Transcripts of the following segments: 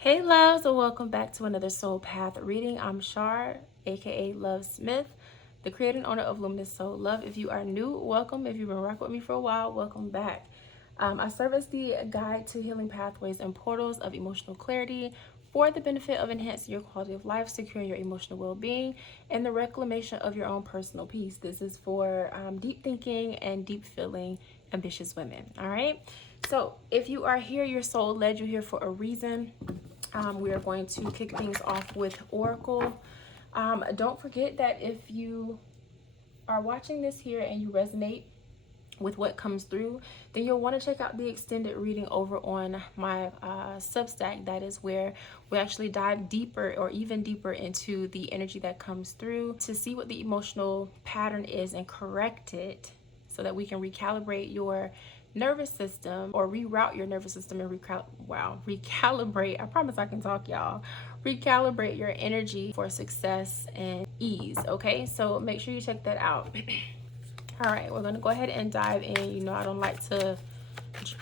Hey loves, and welcome back to another Soul Path reading. I'm Shar, aka Love Smith, the creator and owner of Luminous Soul Love. If you are new, welcome. If you've been rocking with me for a while, welcome back. I serve as the guide to healing pathways and portals of emotional clarity for the benefit of enhancing your quality of life, securing your emotional well-being, and the reclamation of your own personal peace. This is for deep thinking and deep feeling ambitious women. All right. So if you are here, your soul led you here for a reason. We are going to kick things off with Oracle. Don't forget that if you are watching this here and you resonate with what comes through, then you'll want to check out the extended reading over on my substack. That is where we actually dive deeper or even deeper into the energy that comes through to see what the emotional pattern is and correct it so that we can recalibrate your nervous system or reroute your nervous system and recalibrate. I promise I can talk, y'all. Recalibrate your energy for success and ease. Okay, so make sure you check that out. All right, we're gonna go ahead and dive in. You know, I don't like to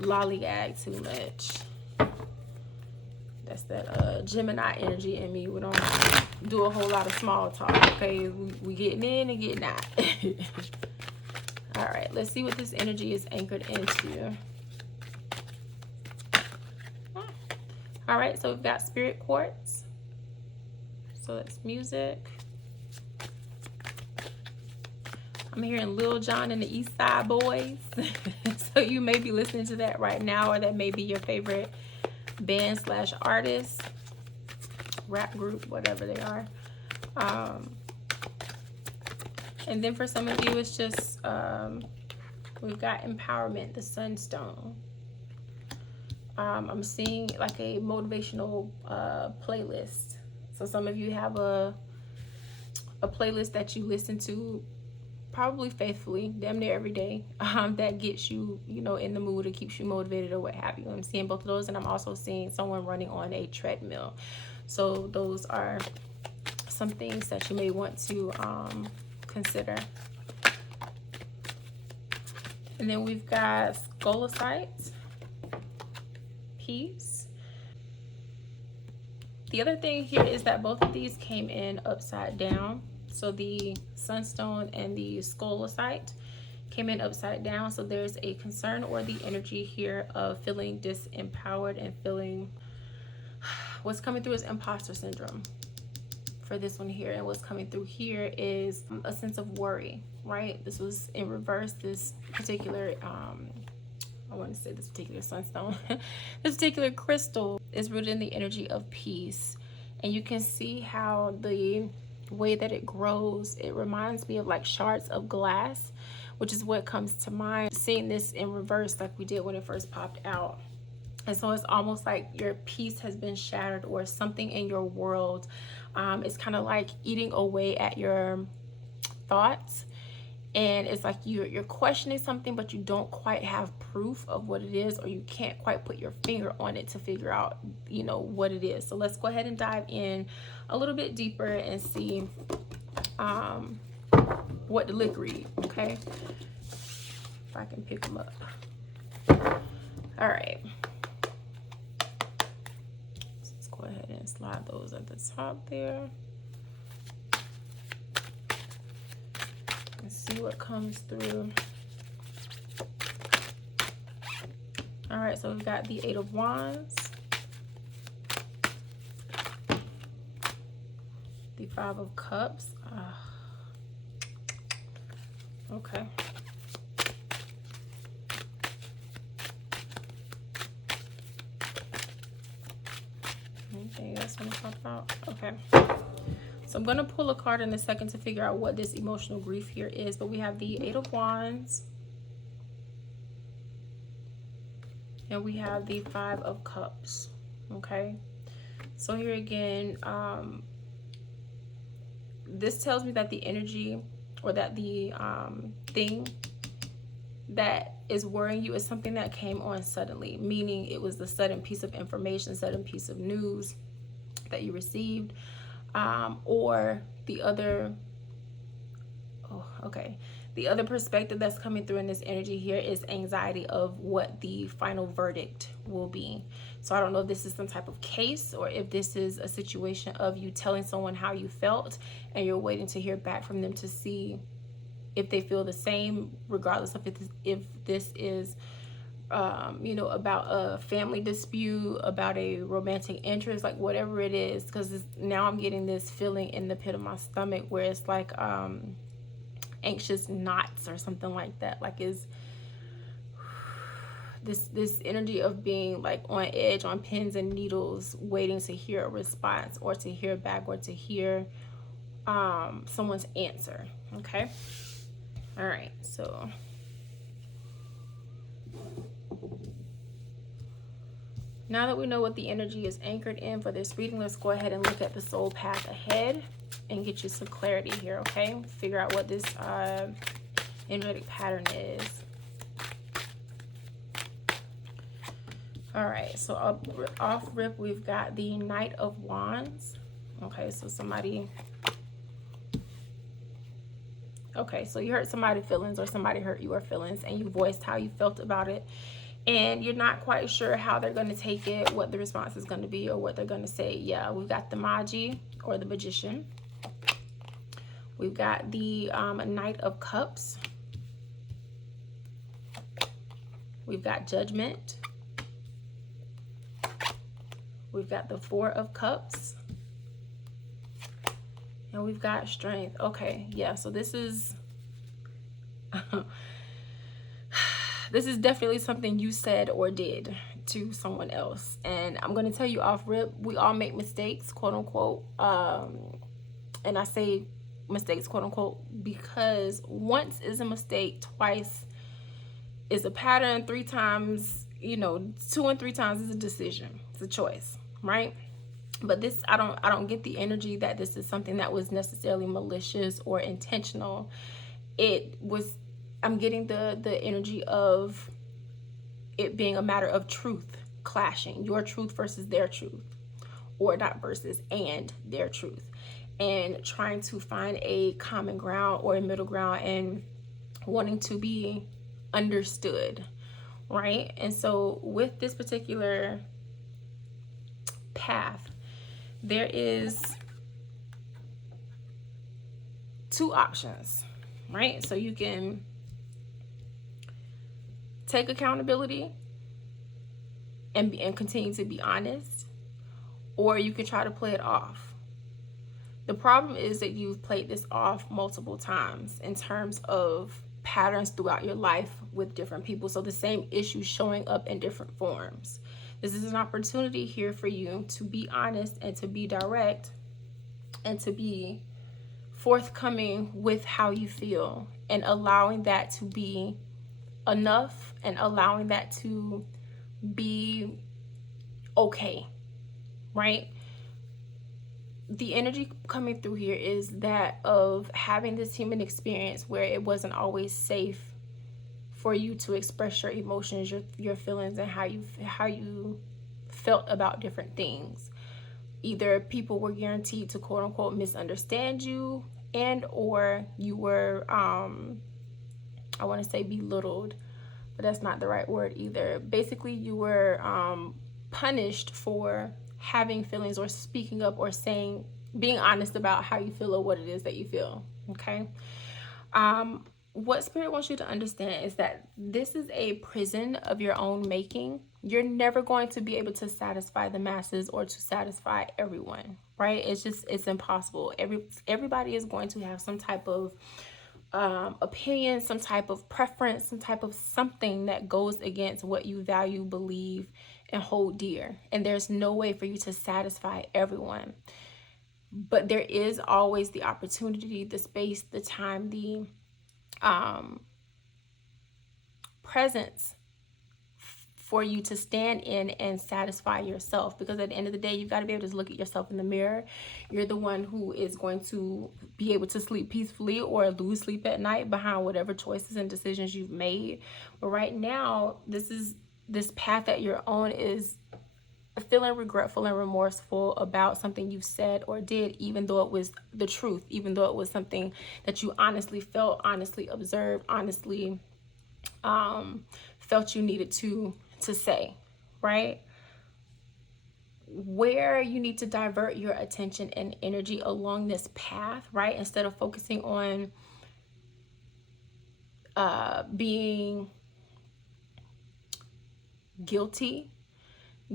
lollygag too much. That's that Gemini energy in me. We don't do a whole lot of small talk. Okay, we getting in and getting out. All right, let's see what this energy is anchored into. All right, so we've got Spirit Quartz. So that's music. I'm hearing Lil Jon and the East Side Boys. So you may be listening to that right now, or that may be your favorite band / artist, rap group, whatever they are. And then for some of you, it's just, we've got empowerment, the sunstone. I'm seeing like a motivational playlist. So some of you have a playlist that you listen to probably faithfully, damn near every day, that gets you, you know, in the mood or keeps you motivated or what have you. I'm seeing both of those, and I'm also seeing someone running on a treadmill. So those are some things that you may want to consider. And then we've got Skolosite, peace. The other thing here is that both of these came in upside down. So the sunstone and the Skolosite came in upside down. So there's a concern or the energy here of feeling disempowered and feeling, what's coming through is imposter syndrome for this one here. And what's coming through here is a sense of worry, right? This was in reverse. This particular, I want to say this particular sunstone, this particular crystal is rooted in the energy of peace. And you can see how the way that it grows, it reminds me of like shards of glass, which is what comes to mind seeing this in reverse like we did when it first popped out. And so it's almost like your peace has been shattered, or something in your world is kind of like eating away at your thoughts. And it's like you're questioning something, but you don't quite have proof of what it is, or you can't quite put your finger on it to figure out, you know, what it is. So let's go ahead and dive in a little bit deeper and see what the lick read, okay? If I can pick them up. All right. Let's go ahead and slide those at the top there. See what comes through. All right, so we've got the Eight of Wands, the Five of Cups. Okay. Anything else want to talk about? Okay. So I'm going to pull a card in a second to figure out what this emotional grief here is. But we have the Eight of Wands. And we have the Five of Cups. Okay. So here again, this tells me that the energy, or that the thing that is worrying you is something that came on suddenly. Meaning it was the sudden piece of information, sudden piece of news that you received. Or the other, The other perspective that's coming through in this energy here is anxiety of what the final verdict will be. So I don't know if this is some type of case or if this is a situation of you telling someone how you felt and you're waiting to hear back from them to see if they feel the same, regardless of if this is you know, about a family dispute, about a romantic interest, like whatever it is, because now I'm getting this feeling in the pit of my stomach where it's like anxious knots or something like that. Like, is this energy of being like on edge, on pins and needles, waiting to hear a response or to hear back or to hear someone's answer. Okay, all right, so now that we know what the energy is anchored in for this reading, let's go ahead and look at the soul path ahead and get you some clarity here, okay? Figure out what this energetic pattern is. All right, so off rip, we've got the Knight of Wands. Okay, so somebody... Okay, so you hurt somebody's feelings or somebody hurt your feelings and you voiced how you felt about it. And you're not quite sure how they're going to take it, what the response is going to be, or what they're going to say. Yeah, we've got the Magi, or the Magician. We've got the Knight of Cups. We've got Judgment. We've got the Four of Cups. And we've got Strength. Okay, yeah, so this is... this is definitely something you said or did to someone else. And I'm going to tell you off rip, we all make mistakes, quote unquote. And I say mistakes, quote unquote, because once is a mistake, twice is a pattern, 3 times, you know, 2 and 3 times is a decision. It's a choice, right? But this, I don't get the energy that this is something that was necessarily malicious or intentional. It was... I'm getting the energy of it being a matter of truth clashing, your truth versus their truth, or not versus, and their truth, and trying to find a common ground or a middle ground and wanting to be understood, right? And so with this particular path, there is 2 options, right? So you can take accountability and continue to be honest, or you can try to play it off. The problem is that you've played this off multiple times in terms of patterns throughout your life with different people. So the same issue showing up in different forms. This is an opportunity here for you to be honest and to be direct and to be forthcoming with how you feel, and allowing that to be enough and allowing that to be okay, right? The energy coming through here is that of having this human experience where it wasn't always safe for you to express your emotions, your feelings, and how you felt about different things. Either people were guaranteed to quote unquote misunderstand you, and or you were I want to say belittled, but that's not the right word either. Basically, you were punished for having feelings or speaking up or saying, being honest about how you feel or what it is that you feel, okay? What Spirit wants you to understand is that this is a prison of your own making. You're never going to be able to satisfy the masses or to satisfy everyone, right? It's impossible. Everybody is going to have some type of opinion, some type of preference, some type of something that goes against what you value, believe, and hold dear. And there's no way for you to satisfy everyone. But there is always the opportunity, the space, the time, the presence for you to stand in and satisfy yourself. Because at the end of the day, you've got to be able to look at yourself in the mirror. You're the one who is going to be able to sleep peacefully or lose sleep at night behind whatever choices and decisions you've made. But right now, this path that you're on is feeling regretful and remorseful about something you said or did, even though it was the truth, even though it was something that you honestly felt, honestly observed, honestly felt you needed to say, right? Where you need to divert your attention and energy along this path, right? Instead of focusing on being guilty.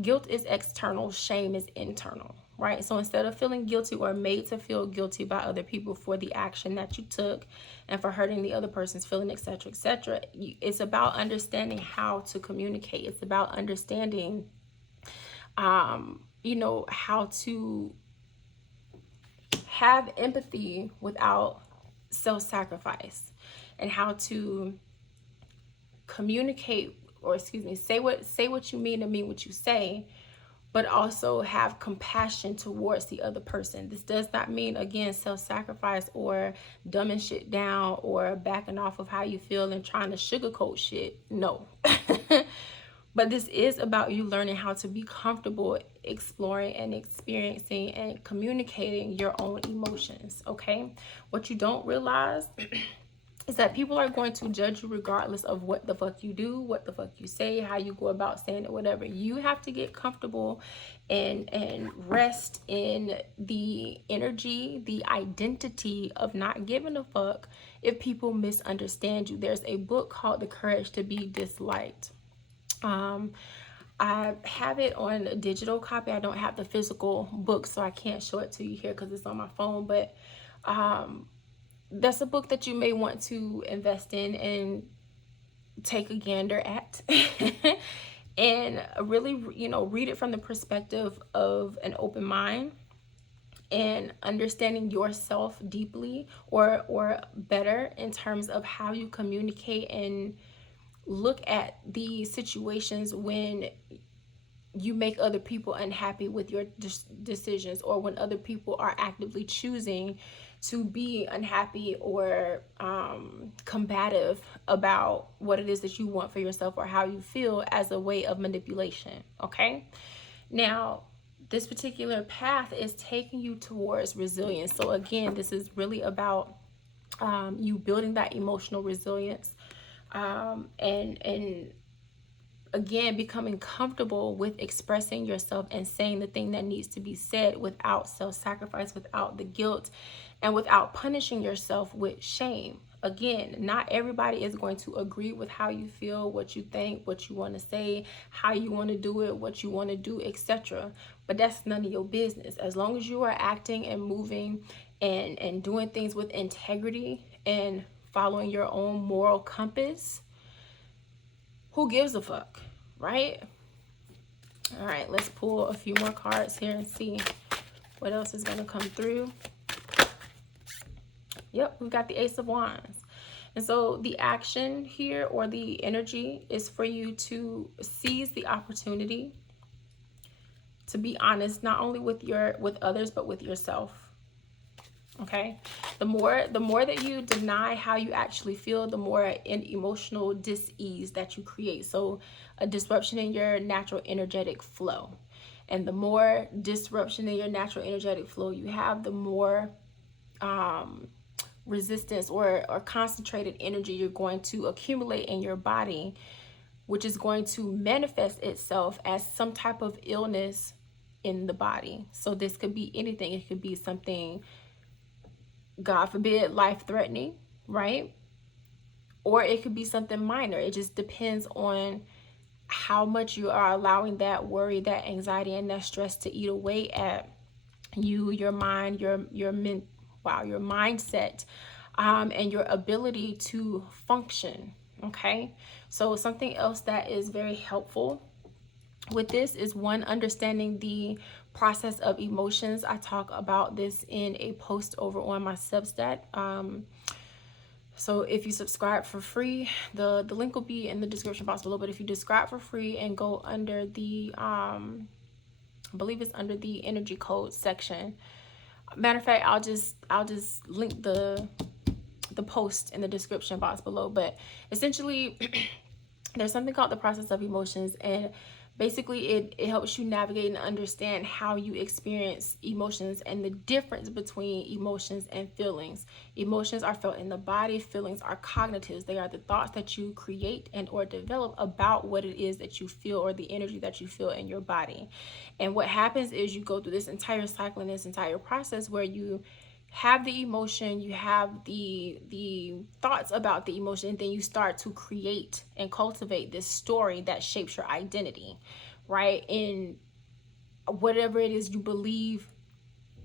Guilt is external, shame is internal, right? So instead of feeling guilty or made to feel guilty by other people for the action that you took and for hurting the other person's feeling, etc., etc., it's about understanding how to communicate. It's about understanding, how to have empathy without self-sacrifice, and how to communicate, or say what you mean and mean what you say, but also have compassion towards the other person. This does not mean, again, self-sacrifice or dumbing shit down or backing off of how you feel and trying to sugarcoat shit. No. But this is about you learning how to be comfortable exploring and experiencing and communicating your own emotions, okay? What you don't realize is that people are going to judge you regardless of what the fuck you do, what the fuck you say, how you go about saying it, whatever. You have to get comfortable and rest in the energy, the identity of not giving a fuck if people misunderstand you. There's a book called The Courage to Be Disliked. I have it on a digital copy. I don't have the physical book, so I can't show it to you here because it's on my phone, but that's a book that you may want to invest in and take a gander at and really, read it from the perspective of an open mind and understanding yourself deeply, or better, in terms of how you communicate and look at the situations when you make other people unhappy with your decisions, or when other people are actively choosing to be unhappy or combative about what it is that you want for yourself or how you feel, as a way of manipulation, okay? Now, this particular path is taking you towards resilience. So again, this is really about you building that emotional resilience, and again, becoming comfortable with expressing yourself and saying the thing that needs to be said without self-sacrifice, without the guilt, and without punishing yourself with shame. Again, not everybody is going to agree with how you feel, what you think, what you want to say, how you want to do it, what you want to do, etc. But that's none of your business. As long as you are acting and moving and doing things with integrity and following your own moral compass, who gives a fuck, right? All right, let's pull a few more cards here and see what else is going to come through. Yep, we've got the Ace of Wands. And so the action here, or the energy, is for you to seize the opportunity to be honest, not only with others, but with yourself. Okay, the more that you deny how you actually feel, the more in emotional dis-ease that you create. So a disruption in your natural energetic flow, and the more disruption in your natural energetic flow you have, the more resistance or concentrated energy you're going to accumulate in your body, which is going to manifest itself as some type of illness in the body. So this could be anything. It could be something, God forbid, life-threatening, right? Or it could be something minor. It just depends on how much you are allowing that worry, that anxiety, and that stress to eat away at you, your mind, your mindset, and your ability to function. Okay, so something else that is very helpful with this is, one, understanding the process of emotions. I talk about this in a post over on my Substack. So if you subscribe for free, the link will be in the description box below. But if you subscribe for free and go under the I believe it's under the energy code section. Matter of fact, I'll just link the post in the description box below. But essentially, there's something called the process of emotions, and Basically, it helps you navigate and understand how you experience emotions and the difference between emotions and feelings. Emotions are felt in the body, feelings are cognitive. They are the thoughts that you create and or develop about what it is that you feel, or the energy that you feel in your body. And what happens is you go through this entire cycle and this entire process where you have the emotion, you have the thoughts about the emotion, and then you start to create and cultivate this story that shapes your identity, right? In whatever it is you believe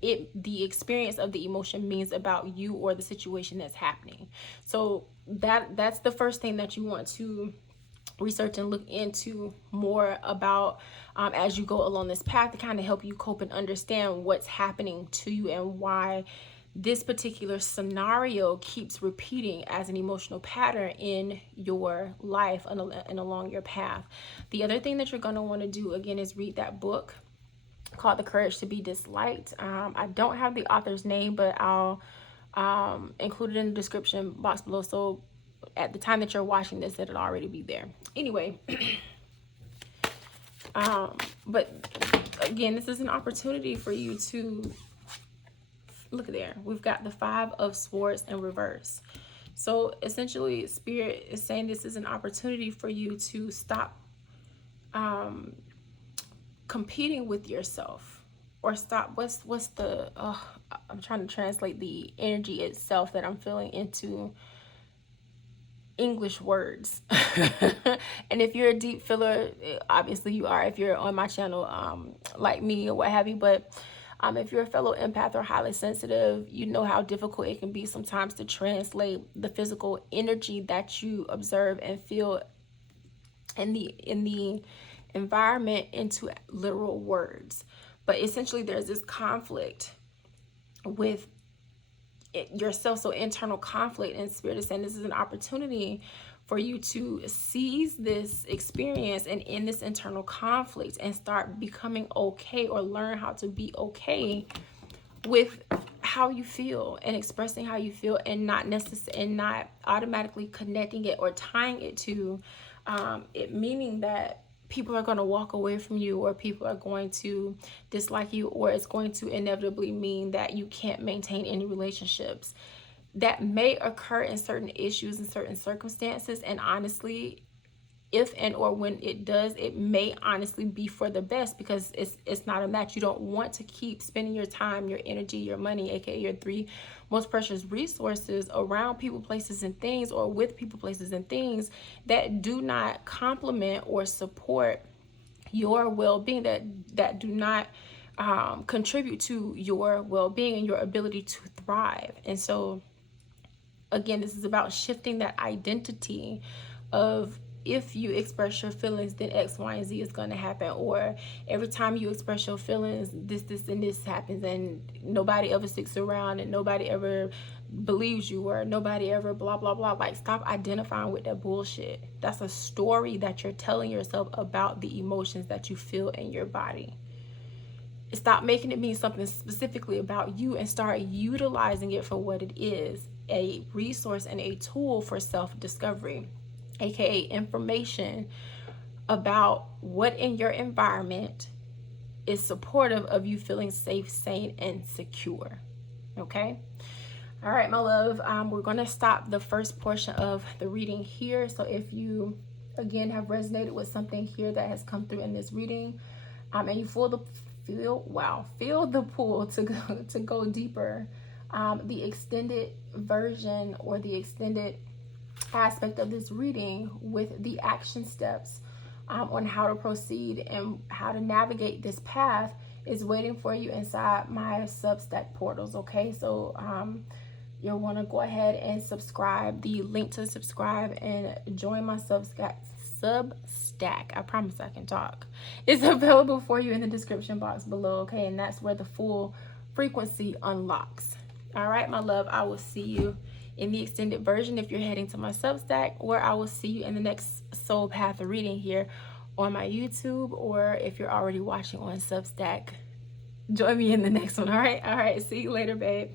the experience of the emotion means about you or the situation that's happening. So that's the first thing that you want to research and look into more about as you go along this path, to kind of help you cope and understand what's happening to you and why this particular scenario keeps repeating as an emotional pattern in your life and along your path. The other thing that you're going to want to do, again, is read that book called The Courage to Be Disliked. I don't have the author's name, but I'll include it in the description box below, so at the time that you're watching this, it'll already be there. Anyway, but again, this is an opportunity for you to look there. We've got the 5 of Swords in reverse. So essentially, Spirit is saying this is an opportunity for you to stop competing with yourself, or stop. What's the? I'm trying to translate the energy itself that I'm feeling into English words. And if you're a deep feeler, obviously you are, if you're on my channel like me or what have you. But if you're a fellow empath or highly sensitive, you know how difficult it can be sometimes to translate the physical energy that you observe and feel in the environment into literal words. But essentially, there's this conflict with yourself, so internal conflict, and Spirit is saying this is an opportunity for you to seize this experience and end this internal conflict and start becoming okay, or learn how to be okay with how you feel and expressing how you feel, and not automatically connecting it or tying it to it meaning that people are going to walk away from you, or people are going to dislike you, or it's going to inevitably mean that you can't maintain any relationships. That may occur in certain issues and certain circumstances, and honestly, if and or when it does, it may honestly be for the best, because it's not a match. You don't want to keep spending your time, your energy, your money, aka your 3 most precious resources, around people, places, and things, or with people, places, and things that do not complement or support your well-being, that do not contribute to your well-being and your ability to thrive. And so again, this is about shifting that identity of, if you express your feelings, then X, Y, and Z is going to happen. Or every time you express your feelings, this, and this happens, and nobody ever sticks around, and nobody ever believes you, or nobody ever blah, blah, blah. Like, stop identifying with that bullshit. That's a story that you're telling yourself about the emotions that you feel in your body. Stop making it mean something specifically about you, and start utilizing it for what it is, a resource and a tool for self-discovery, aka information about what in your environment is supportive of you feeling safe, sane, and secure. Okay? All right, my love, we're going to stop the first portion of the reading here. So if you, again, have resonated with something here that has come through in this reading, and you feel the pull to go deeper, the extended version, or the extended aspect of this reading with the action steps on how to proceed and how to navigate this path is waiting for you inside my Substack portals. Okay, so you'll want to go ahead and subscribe. The link to subscribe and join my Substack, I promise I can talk, is available for you in the description box below. Okay, and that's where the full frequency unlocks. All right, my love, I will see you in the extended version if you're heading to my Substack, or I will see you in the next soul path reading here on my YouTube, or if you're already watching on Substack, join me in the next one. All right, see you later, babe.